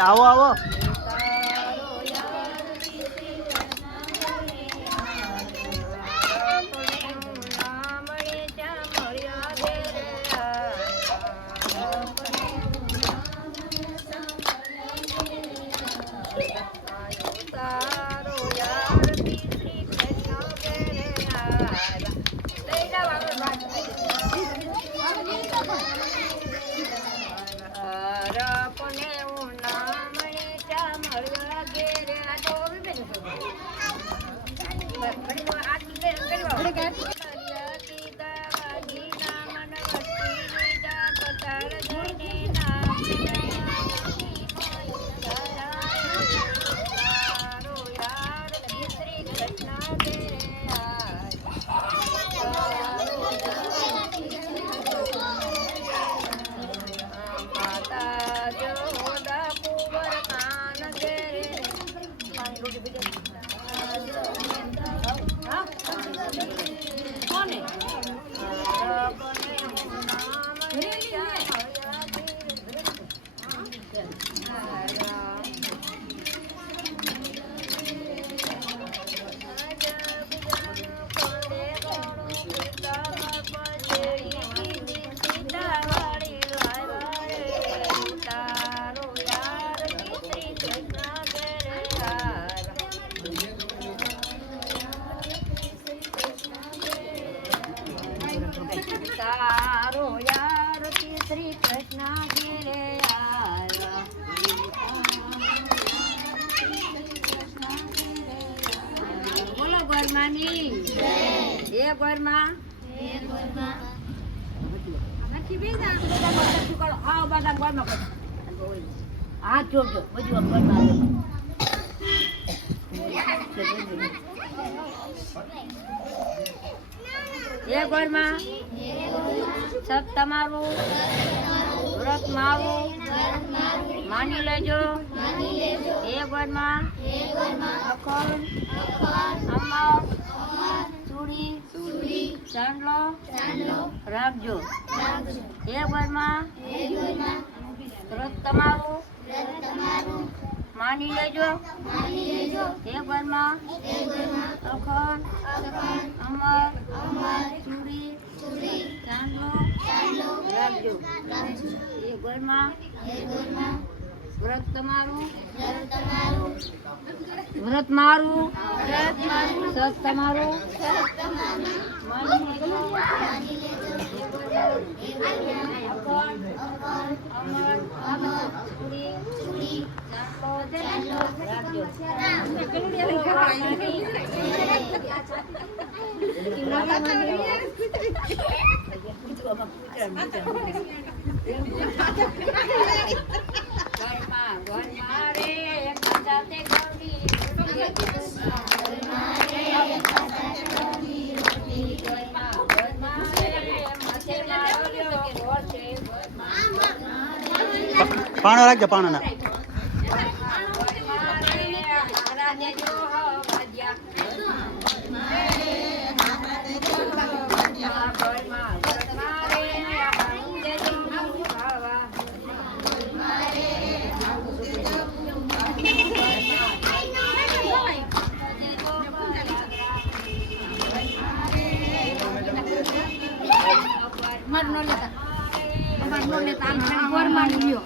આવો આવો તારો યાર શ્રી કૃષ્ણ ઘેરે આવ્યા બોલો ગોરમાની એ ગોરમાં હાથ જોડજો બધું ગોરમાં એ ગોરમાં સબ તમારું વ્રત મારું માની લેજો એ ગોરમાં અખંડ અમાર ચૂડી ચાંદલો રાખજો એ ગોરમાં વ્રત તમારું માની લેજો એ ગોરમાં અખંડ અમાર ચૂડી ચાંદલો રાખજો એ ગોરમાં વ્રત તમારું વ્રત મારું સત તમારું પાણો રાખજો પાણો ના no le dan ગોરમાં લ્યો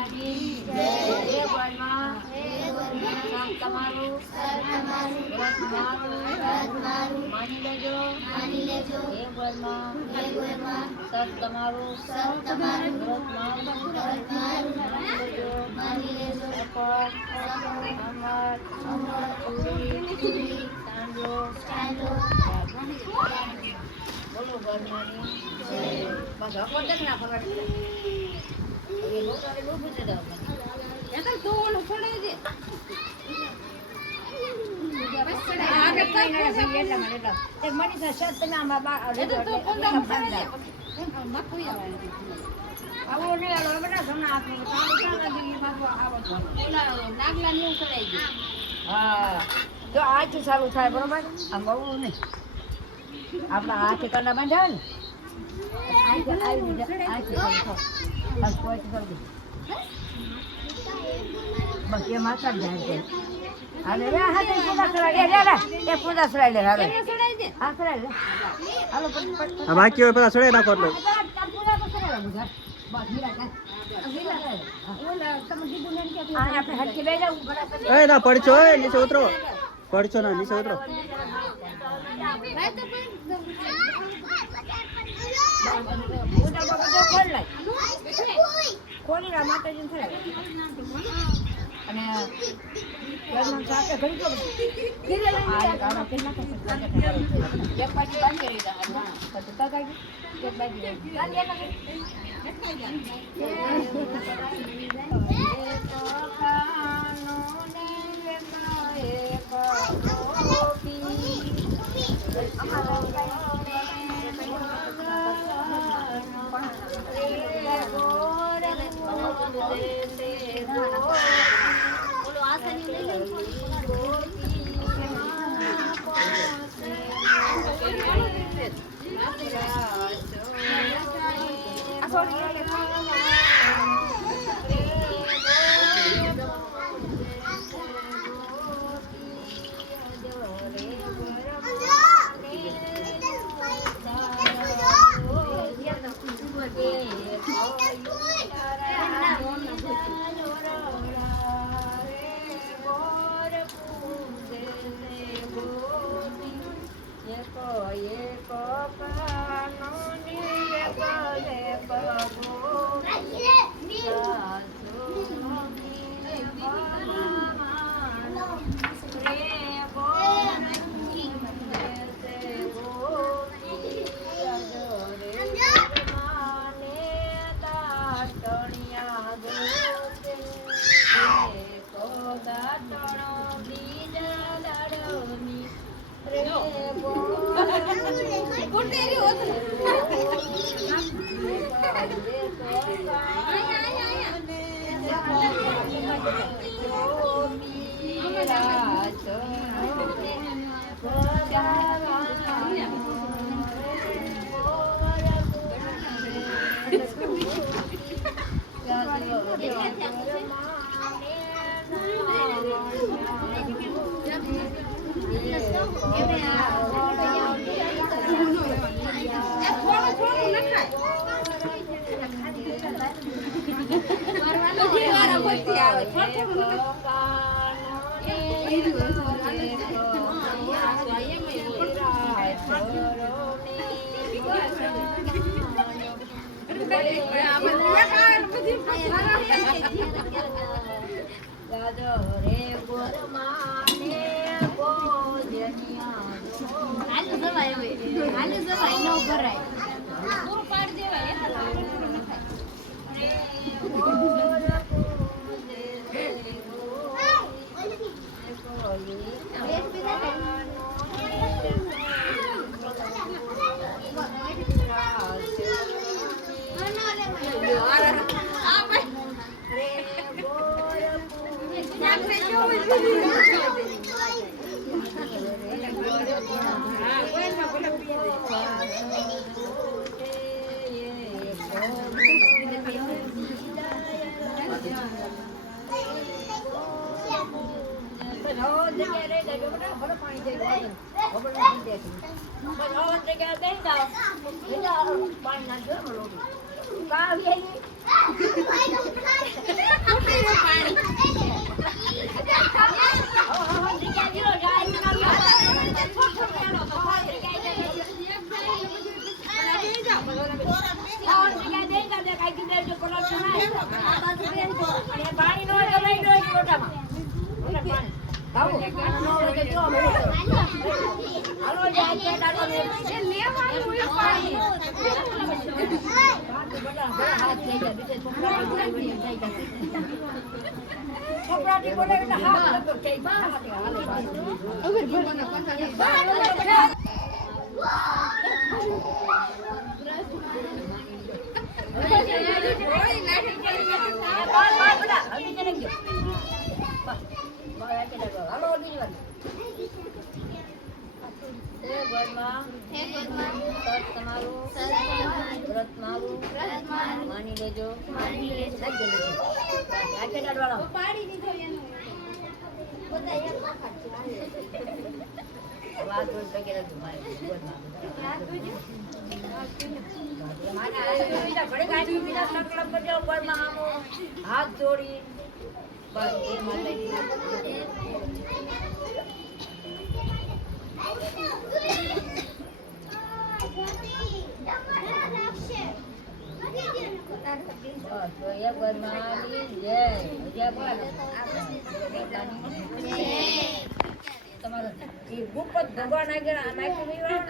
માની હે ગોરમાં સત તમારું વ્રત મારું માની લેજો હે ગોરમાં સત તમારું વ્રત મારું માની લેજો અપર અમર પૂરી સાંજો બોલો ગોરમાની બસ અપર દેખ ના ખબર એ લોટારે બહુ પૂછે દો એટલે તો ઓલો પડે છે આગે કઈ ના ભાઈ એટલા મને એટલા એક મનીષા શત તમે આમાં બા તો કોંદા પડે મકુઈ આવે આવો ને આલો બડા ઘણા આપે કામ દી બાબુ આવો તો નાગલા ને ઉતરાઈ ગઈ હા તો આજ સારું થાય બરોબર આમ બહુ નહીં આપણા હાથે કંડા બાંધ્યા ને આજ આવી આજ બસ કોઈ તો બસ એ માતા જાય છે અને રે હાથે પૂજા કરાય રે એ પૂજા સરાય લે હાલો હા સરાય લે હાલો આ બાકી હોય પેલા સડાઈ નાખો એટલે પૂજા તો સરાય બસ હીરા કા ઓલા તમે કીધું ને કે આપણે હટકે બે જાવ બડા એ ના પડછો એ નીચે ઉતરો પડછો ના નીચે ઉતરો પૂજા બધો ખોલ લાય ખોલી રા માતાજી ને થાય અને લગ્ન સાથે ઘડી તો કિલે લઈને આ કેટલા એક બાજુ બાંધી રહી જા પછી તગાઈ એક બાજુ ચાલ લે બોલો આસાની લઈ લે પાણી ના આવો નો હોય તો જો હવે હાલો જાય છે દાદો ને લેવાનું હોય પાણી હાથ થઈ જાય બીજે છોકરા બની થઈ જાય છોકરાથી બોલે એટલે હાથ લગો થઈ જાય હવે ભરવાનો પાછા માની લેજો હાથ જોડી બસ એ ભગવાન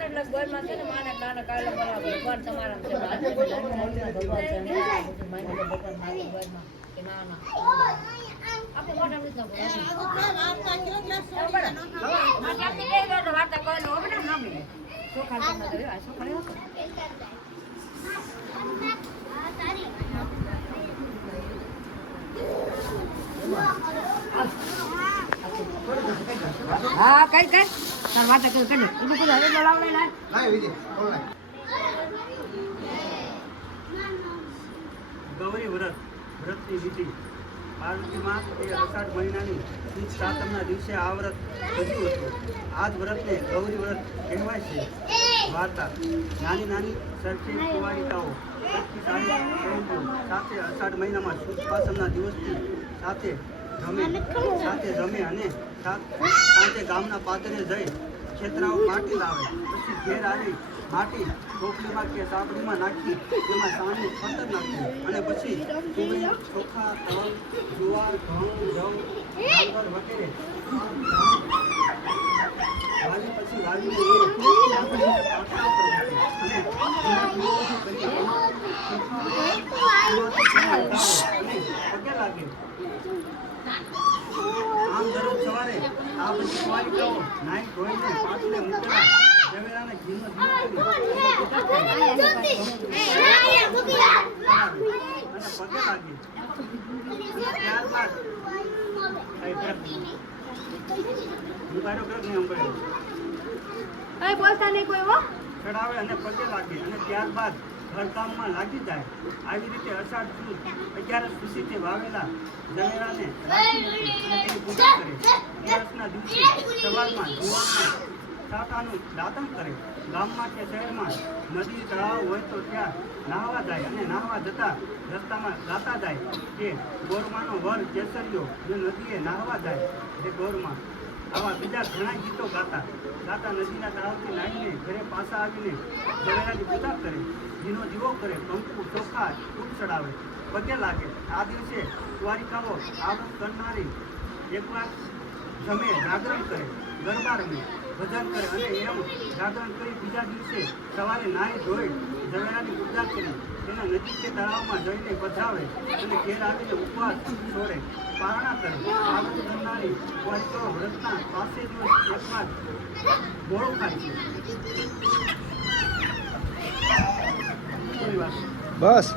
એટલે ગોળમાં છે ને માને નાના કાલે ભગવાન તમારા હા કઈ કઈ તાર વાત કરી કરી તું કોઈ હવે બોલાવ લઈ લાય વિજય ઓનલાઈન ગૌરી વ્રતની વિધિ પાર્વતીમાં એ અષાઢ મહિનાની તીજ સાતમના દિવસે આ વ્રત કર્યું હતું. આ જ વ્રતને ગૌરી વ્રત કહેવાય છે. વાર્તા નાની નાની સરખી કુંવારિકાઓ શક્તિશાળી બહેનો સાથે અષાઢ મહિનામાં શુદ્ધ પાસમના દિવસથી સાથે રમે અને સાંજે ગામના પાદરે જઈ ખેતરાઓ માટી લાવે. પછી ઘેર આવી માટી ટોપલીમાં કે સાબડીમાં નાખી તેમાં સાણનું ખાતર નાખ્યું અને પછી તુવેર, ચોખા, તલ, જુવાર, ઘઉં, જવ, ડાંગર વગેરે વાવી પછી વાવીને પગે લાગે. આમ દરરોજ સવારે આ બધી કુંવારિકાઓ નાઈ ધોઈને પાછું મૂકેલા જવેરાને ઘીનો દીવો કરી અને પગે લાગે. ત્યારબાદ બોલતા નહીં કોઈ હો ચડાવે અને પગે લાગે અને ત્યારબાદ ઘરકામમાં લાગી જાય. આવી રીતે અષાઢ સુદ 11 ખુશીથી વાવેલા જવેરાને રાખી મૂકે અને તેની પૂજા કરે. દિવસના દિવસે સવારમાં જુવારના સાટાનું દાતણ કરે. ગામમાં કે શહેરમાં નદી તળાવ હોય તો ત્યાં નાહવા જાય અને નાહવા જતા રસ્તામાં ગાતા જાય કે ગોરમાનો વર કેસરીયો જે નદીએ નાહવા જાય તે ગોરમાં. આવા બીજા ઘણા ગીતો ગાતા નદીના તળાવથી નાહીને ઘરે પાછા આવીને જવેરાની પૂજા કરે, ઘીનો દીવો કરે, કંકુ, ચોખા, ફૂલ ચડાવે, પગે લાગે. આ દિવસે કુંવારિકાઓ આવૃત કરનારી એકવાર જમે, જાગરણ કરે, ગરબા રમે, ભજન કરે અને એમ જાગરણ કરી બીજા દિવસે સવારે નાહી ધોઈ જવેરાની પૂજા કરી તેના નજીક કે તળાવમાં જઈને પધરાવે અને ઘેર આવીને ઉપવાસ છોડે, પારણા કરે. આવૃત કરનારી કુંવારિકાઓ વ્રતના પાસે દિવસ એકમાં મોડું ખાય છે. બસ